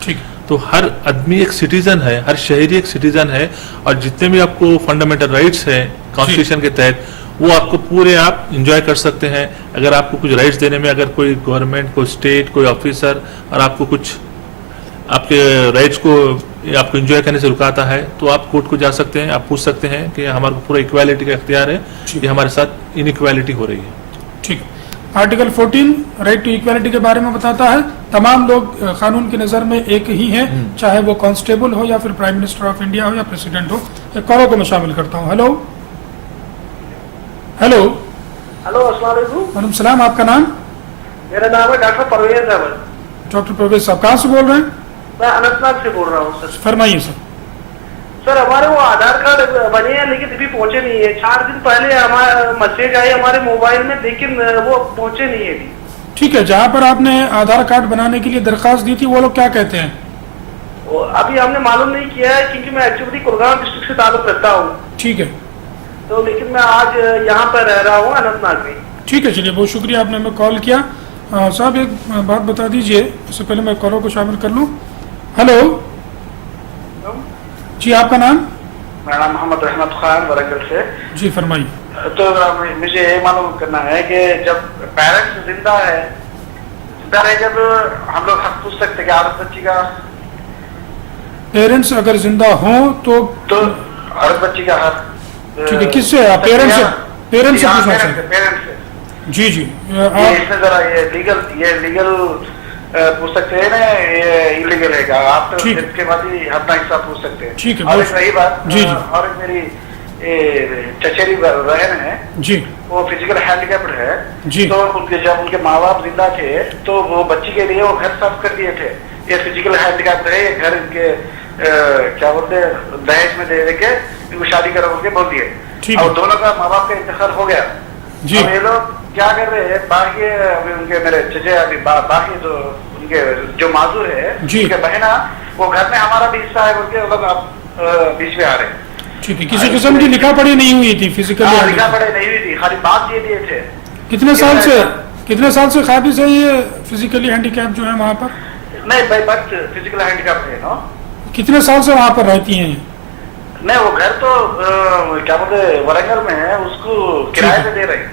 ٹھیک. تو ہر آدمی ایک سٹیزن ہے, ہر شہری ایک سٹیزن ہے, اور جتنے بھی آپ کو فنڈامنٹل رائٹس ہیں کانسٹیٹیوشن کے تحت وہ آپ کو پورے آپ انجوائے کر سکتے ہیں. اگر آپ کو کچھ رائٹس دینے میں اگر کوئی گورنمنٹ, کوئی اسٹیٹ, کوئی آفیسر اور آپ کو کچھ آپ کے رائٹس کو آپ کو انجوائے کرنے سے رکاتا ہے, تو آپ کورٹ کو جا سکتے ہیں, آپ پوچھ سکتے ہیں کہ ہمارے کو پورا ایکویلٹی کا اختیار ہے, یہ ہمارے ساتھ انیکویلٹی ہو رہی ہے. ٹھیک. آرٹیکل 14 رائٹ ٹو ایکویلٹی کے بارے میں بتاتا ہے. تمام لوگ قانون کی نظر میں ایک ہی ہیں, چاہے وہ کانسٹیبل ہو یا پھر پرائم منسٹر آف انڈیا ہو یا پریسیڈنٹ ہو. ایک کالر کو میں شامل کرتا ہوں. ہیلو ہیلو ہلو, السلام علیکم. وعلیکم السلام. آپ کا نام؟ میرا نام ہے ڈاکٹر پرویز احمد. ڈاکٹر پرویز صاحب کہاں سے بول رہے ہیں؟ میں اننت ناگ سے بول رہا ہوں سر. فرمائیے سر. سر ہمارے وہ آدھار کارڈ بنے ہیں لیکن ابھی پہنچے نہیں ہے. 4 دن پہلے ہمارا میسج آئی ہمارے موبائل میں, لیکن وہ پہنچے نہیں ہے ابھی. ٹھیک ہے. جہاں پر آپ نے آدھار کارڈ بنانے کے لیے درخواست دی تھی وہ لوگ کیا کہتے ہیں؟ ابھی ہم نے معلوم نہیں کیا ہے کیونکہ میں ایکچولی کلگام ڈسٹرکٹ سے تعلق رکھتا ہوں. ٹھیک ہے. تو لیکن میں آج یہاں پر رہ رہا ہوں اننت ناگ میں. ٹھیک ہے, چلیے بہت شکریہ آپ نے ہمیں کال کیا. صاحب ایک بات بتا دیجئے, اس سے پہلے میں کالر کو شامل کر لوں. ہلو جی, آپ کا نام؟ میرا نام محمد رحمت خان ورنگل سے. جی فرمائیے. تو مجھے یہ معلوم کرنا ہے کہ جب پیرنٹس زندہ ہے جب ہم لوگ حق پوچھ سکتے کہ عورت بچی کا, پیرنٹس اگر زندہ ہوں تو عورت بچی کا حق ٹھیک ہے. کس سے؟ آپ پیرنٹس سے پوچھنا چاہتے ہیں؟ پیرنٹس سے. جی جی, اس میں ذرا یہ لیگل پوچھ سکتے ہیں نا, یہ انلیگل ہے کیا؟ آپ تو اس کے بعد ہی اپنا حصہ پوچھ سکتے ہیں. ٹھیک ہے. اور ایک رہی بات, جی جی, اور ایک میری چچیری بہن ہے جی, وہ فزیکل ہینڈیکیپڈ ہے. جی, تو جب ان کے ماں باپ زندہ تھے تو وہ بچی کے لیے وہ گھر صاف کر دیے تھے. یہ فزیکل ہینڈیکیپڈ ہے, یہ گھر ان کے کیا بولتے دہیج میں دے کے ان کو شادی کرو کے بول دیے. اور دونوں کا ماں باپ کا انتقال ہو گیا. جی, یہ لوگ کیا کر رہے ہیں, باقی ان کے میرے چچے ابھی باقی جو ان کے جو معذور ہے ان کے بہنا, وہ گھر میں ہمارا بھی حصہ ہے بول کے وہ لوگ اب بیچ میں آ رہے ہیں. ٹھیک ہے. کسی قسم کی لکھا پڑھی نہیں ہوئی تھی فزیکلی؟ لکھا پڑھی نہیں ہوئی تھی, خالی بات یہ دیے تھے. کتنے سال سے قابض ہے یہ فزیکلی ہینڈی کیپ جو ہے وہاں پر؟ نہیں by birth physical handicap ہے نا. کتنے سال سے وہاں پر رہتی ہیں؟ نہیں وہ گھر تو کیا بولتے ورنگل میں ہے, اس کو کرائے پہ دے رہے ہیں.